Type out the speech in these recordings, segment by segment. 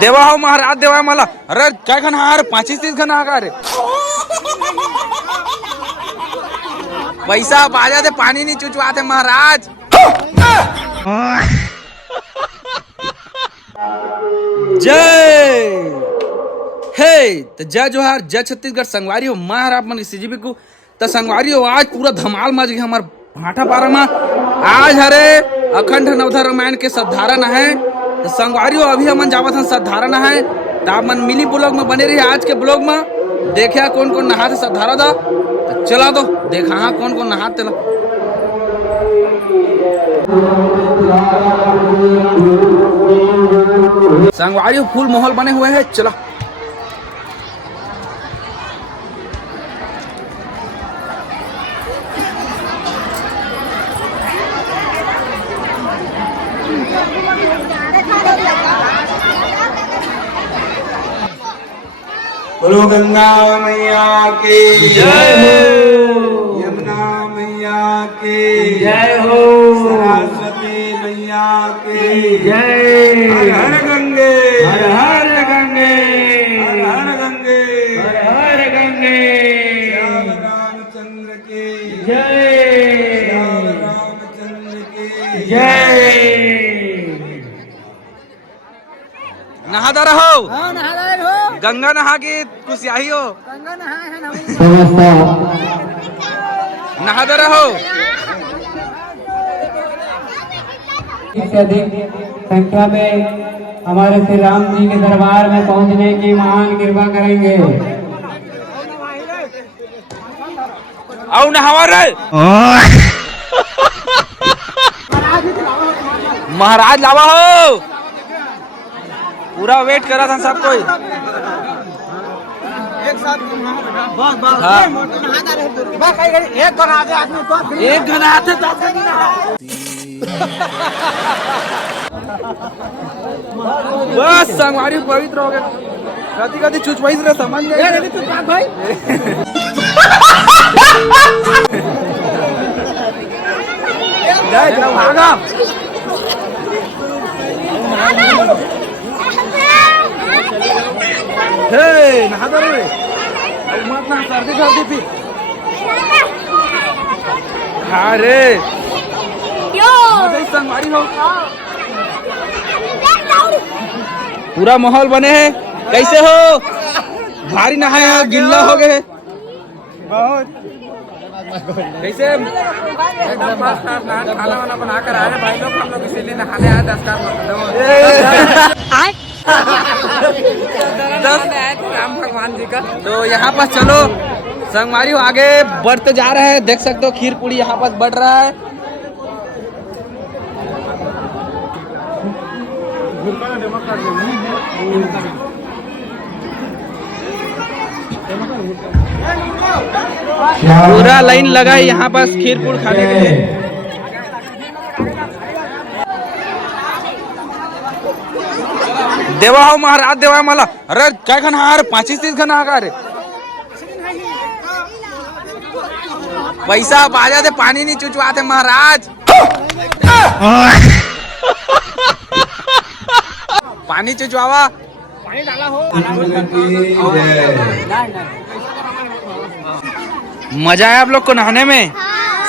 देवा हो महाराज देवा मला. अरे काय खाना अरे 25-30 खाना का रे पैसा बाजा दे पानी नहीं चुचवाते महाराज. जय हे तो जय जोहार जय छत्तीसगढ़. संगवारी हो महाराज मन सीजीबी को तो संगवारी हो आज पूरा धमाल मच गया हमार भाटा पारा में. आज हरे अखंड नवधा रामायण के सद्धारण है तो संगवारी हो अभी हमन जावत हन सद्धारण है तो आप मन मिली ब्लॉग में बने रही. आज के ब्लॉग में देखा कौन कौन नहाते सद्धारा था तो चला दो देखा हाँ कौन कौन नहाते ला. संगवारी हो फुल माहौल बने हुए हैं. चला बोलो गंगा मैया की जय हो. यमुना मैया की जय हो. सरस्वती मैया की जय. हर हर गंगे हर हर गंगे हर हर गंगे हर हर गंगे. श्याम रामचंद्र की जय. श्याम रामचंद्र की जय. नहाता रहो. हाँ, नहा रहे हो? गंगा नहा के कुशियाही हो. गंगा नहाए हैं हम. नहाते रहो. इससे अधिक संख्या में हमारे श्री राम जी के दरबार में पहुंचने की महान कृपा करेंगे. आओ नहावा रे. महाराज लावा हो. पूरा वेट करा था सब कोई. एक साथ हाँ. एक घना आते तो बस संगवारी पवित्र हो गया. कति कति चुचवाई से समझ गए. तू भाई जय जय भागा. हे नहाता रे. मत ना सर्दी सर्दी थी. हाँ रे संगवारी हो. पूरा माहौल बने हैं. कैसे हो. भारी नहाए हैं गिल्ला हो गए. कैसे खाना वाना बना कर आए भाई लोग. हम लोग इसीलिए नहाने आए 10 राम भगवान जी का. तो यहाँ पर चलो संगवारी हो आगे बढ़ते जा रहे हैं. देख सकते हो खीर पूरी यहाँ पर बढ़ रहा है. पूरा लाइन लगा है यहाँ पर खीरपुर खाने के लिए. देवा हो महाराज देवा मला. अरे काय खाना अरे 25-30 खाना का रे पैसा बाजा दे पानी नहीं चुचवाते महाराज. पानी चुचवावा. पानी डाला हो. मजा है आप लोग को नहाने में.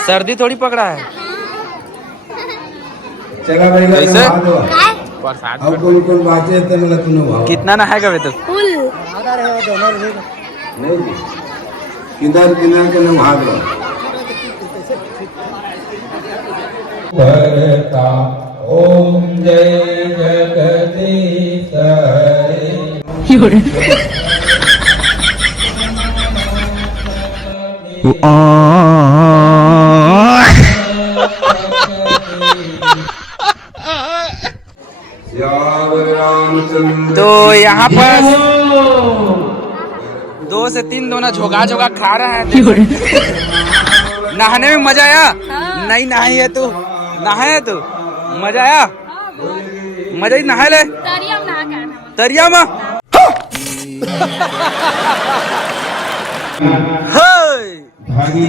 सर्दी थोड़ी पकड़ा है. चला भाई कैसे? अब कौन कौन बाचे तो मला तूने भाव कितना नहाएगा वे तो. नहीं किधर किधर के नाम भाग रहा भरता. ओम जय जगदीश तो यहाँ पर 2 से 3 दोना झोगा झोगा खा रहा है. नहाने में मजा आया. नहीं नहाई है तू. नहाए तू मजा आया. मजा ही नहा ले तरिया में. भागी